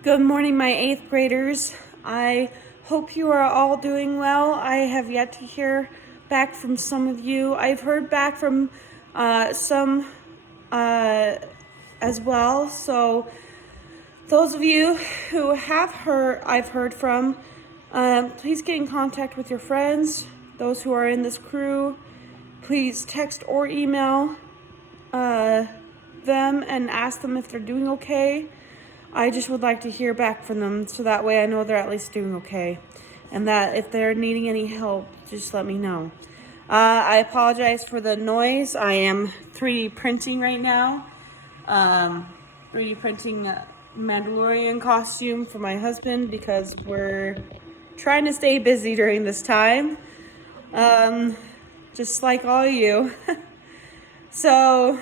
Good morning, my 8th graders. I hope you are all doing well. I have yet to hear back from some of you. I've heard back from some as well. So those of you who I've heard from, please get in contact with your friends. Those who are in this crew, please text or email them and ask them if they're doing okay. I just would like to hear back from them so that way I know they're at least doing okay. And that if they're needing any help, just let me know. I apologize for the noise. I am 3D printing right now. 3D printing a Mandalorian costume for my husband because we're trying to stay busy during this time. Just like all of you. So,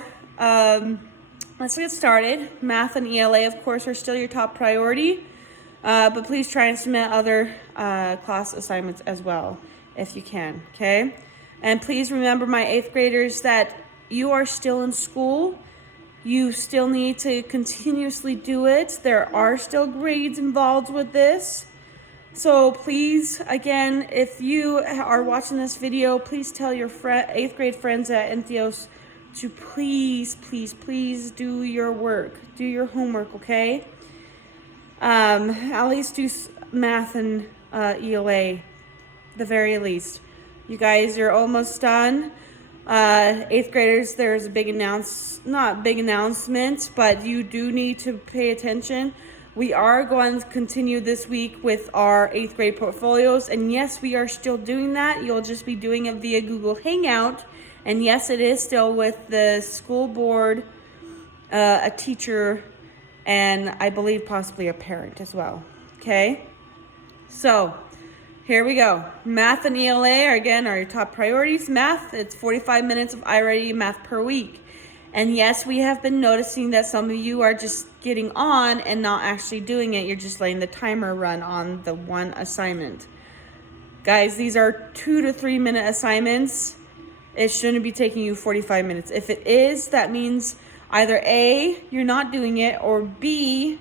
let's get started. Math and ELA, of course, are still your top priority, but please try and submit other class assignments as well, if you can, okay? And please remember, my 8th graders, that you are still in school. You still need to continuously do it. There are still grades involved with this. So please, again, if you are watching this video, please tell your 8th grade friends at Entheos to please do your work, do your homework, okay? At least do math and ELA, the very least. You guys are almost done. 8th graders, there's a not big announcement, but you do need to pay attention. We are going to continue this week with our 8th grade portfolios, and yes, we are still doing that. You'll just be doing it via Google Hangout. And yes, it is still with the school board, a teacher, and I believe possibly a parent as well. Okay? So, here we go. Math and ELA are, again, our top priorities. Math, it's 45 minutes of iReady math per week. And yes, we have been noticing that some of you are just getting on and not actually doing it. You're just letting the timer run on the one assignment. Guys, these are 2 to 3 minute assignments. It shouldn't be taking you 45 minutes. If it is, that means either A, you're not doing it, or B,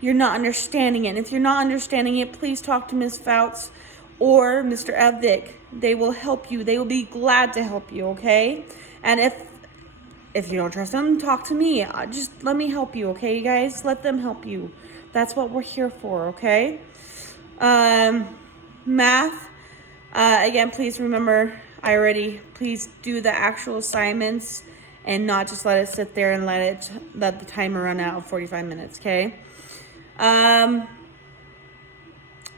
you're not understanding it. And if you're not understanding it, please talk to Ms. Fouts or Mr. Evdick. They will help you. They will be glad to help you, okay? And if you don't trust them, talk to me. Just let me help you, okay, you guys? Let them help you. That's what we're here for, okay? Math, again, please remember, please do the actual assignments and not just let it sit there and let the timer run out of 45 minutes, okay?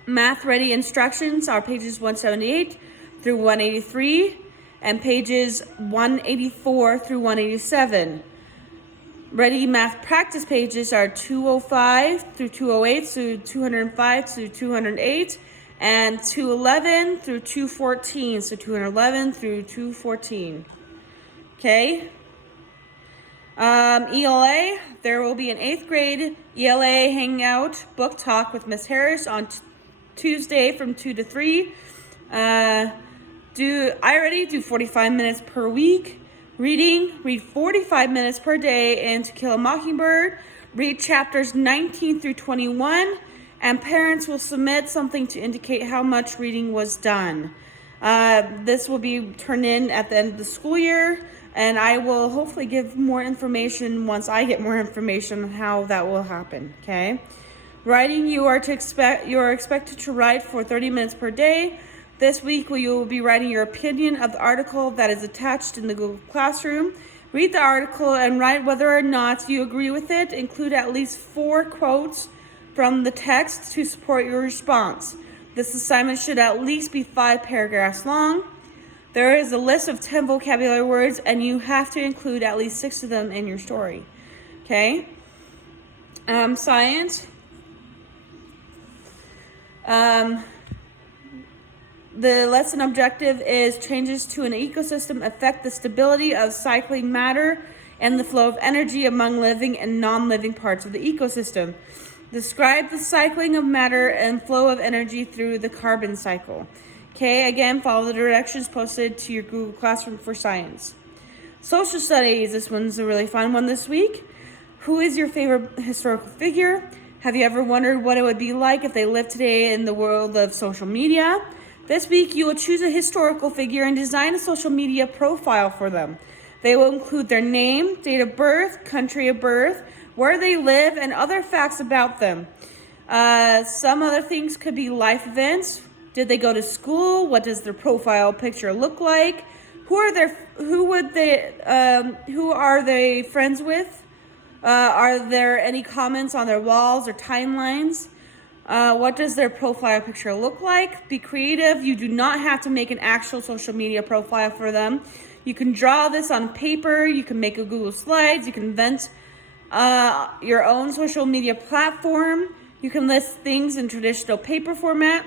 Math ready instructions are pages 178 through 183 and pages 184 through 187. Ready math practice pages are 205 through 208 through 205 through 208 and 211 through 214, so 211 through 214. Okay. ELA, there will be an 8th grade ELA hangout book talk with Miss Harris on Tuesday from 2 to 3. Do 45 minutes per week. Read 45 minutes per day in To Kill a Mockingbird. Read chapters 19 through 21. And parents will submit something to indicate how much reading was done. This will be turned in at the end of the school year, and I will hopefully give more information once I get more information on how that will happen, okay? Writing, you are expected to write for 30 minutes per day. This week, you will be writing your opinion of the article that is attached in the Google Classroom. Read the article and write whether or not you agree with it. Include at least 4 quotes from the text to support your response. This assignment should at least be 5 paragraphs long. There is a list of 10 vocabulary words, and you have to include at least 6 of them in your story. Okay? Science. The lesson objective is changes to an ecosystem affect the stability of cycling matter and the flow of energy among living and non-living parts of the ecosystem. Describe the cycling of matter and flow of energy through the carbon cycle. Okay, again, follow the directions posted to your Google Classroom for science. Social studies, this one's a really fun one this week. Who is your favorite historical figure? Have you ever wondered what it would be like if they lived today in the world of social media? This week, you will choose a historical figure and design a social media profile for them. They will include their name, date of birth, country of birth, where they live, and other facts about them. Some other things could be life events. Did they go to school? What does their profile picture look like? Who are they friends with? Are there any comments on their walls or timelines? What does their profile picture look like? Be creative. You do not have to make an actual social media profile for them. You can draw this on paper. You can make a Google Slides. You can invent your own social media platform. You can list things in traditional paper format.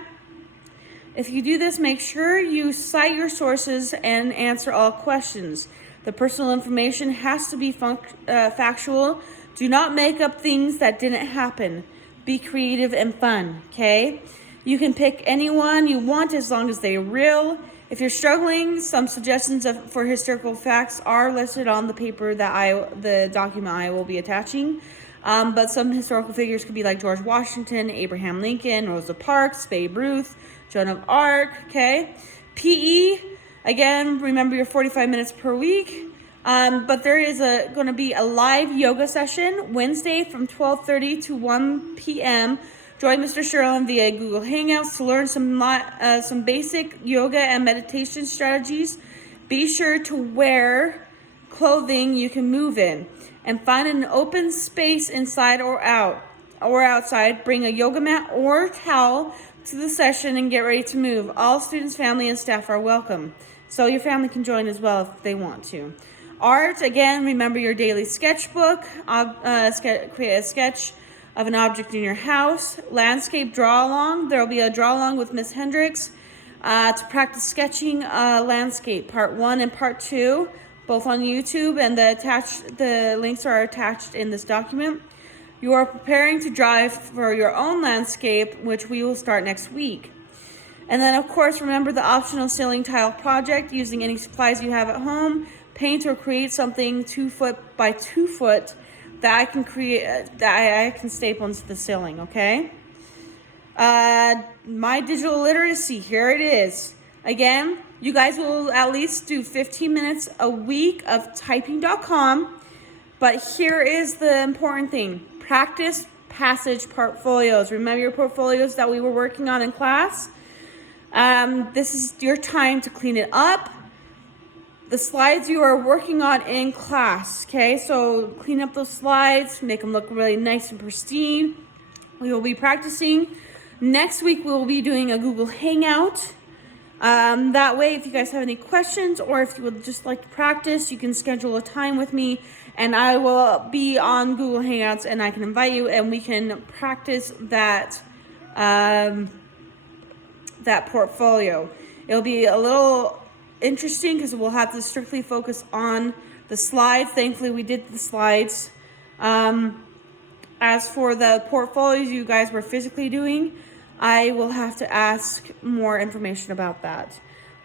If you do this, make sure you cite your sources and answer all questions. The personal information has to be factual. Do not make up things that didn't happen. Be creative and fun, okay? You can pick anyone you want as long as they're real. If you're struggling, some suggestions for historical facts are listed on the paper the document I will be attaching. But some historical figures could be like George Washington, Abraham Lincoln, Rosa Parks, Babe Ruth, Joan of Arc, okay? PE, again, remember your 45 minutes per week. But there is going to be a live yoga session Wednesday from 12:30 to 1 p.m. Join Mr. Sherlin via Google Hangouts to learn some basic yoga and meditation strategies. Be sure to wear clothing you can move in and find an open space inside or outside. Bring a yoga mat or towel to the session and get ready to move. All students, family, and staff are welcome. So your family can join as well if they want to. Art, again, remember your daily sketchbook. Create a sketch of an object in your house. Landscape draw-along. There will be a draw-along with Miss Hendricks to practice sketching landscape, part 1 and part 2, both on YouTube, and the links are attached in this document. You are preparing to drive for your own landscape, which we will start next week. And then, of course, remember the optional ceiling tile project using any supplies you have at home. Paint or create something 2 foot by 2 foot that I can staple into the ceiling, okay? My digital literacy, here it is. Again, you guys will at least do 15 minutes a week of typing.com. But here is the important thing. Practice passage portfolios. Remember your portfolios that we were working on in class? This is your time to clean it up. The slides you are working on in class, okay? So clean up those slides, make them look really nice and pristine. We will be practicing. Next week, we will be doing a Google Hangout. That way, if you guys have any questions or if you would just like to practice, you can schedule a time with me and I will be on Google Hangouts and I can invite you and we can practice that portfolio. It'll be a little interesting because we'll have to strictly focus on the slides. Thankfully, we did the slides. As for the portfolios you guys were physically doing, I will have to ask more information about that.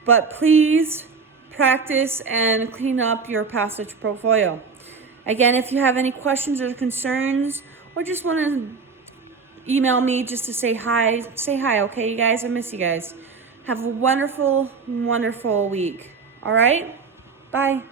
But please practice and clean up your passage portfolio. Again, if you have any questions or concerns or just want to email me just to say hi, okay, you guys? I miss you guys. Have a wonderful, wonderful week. All right? Bye.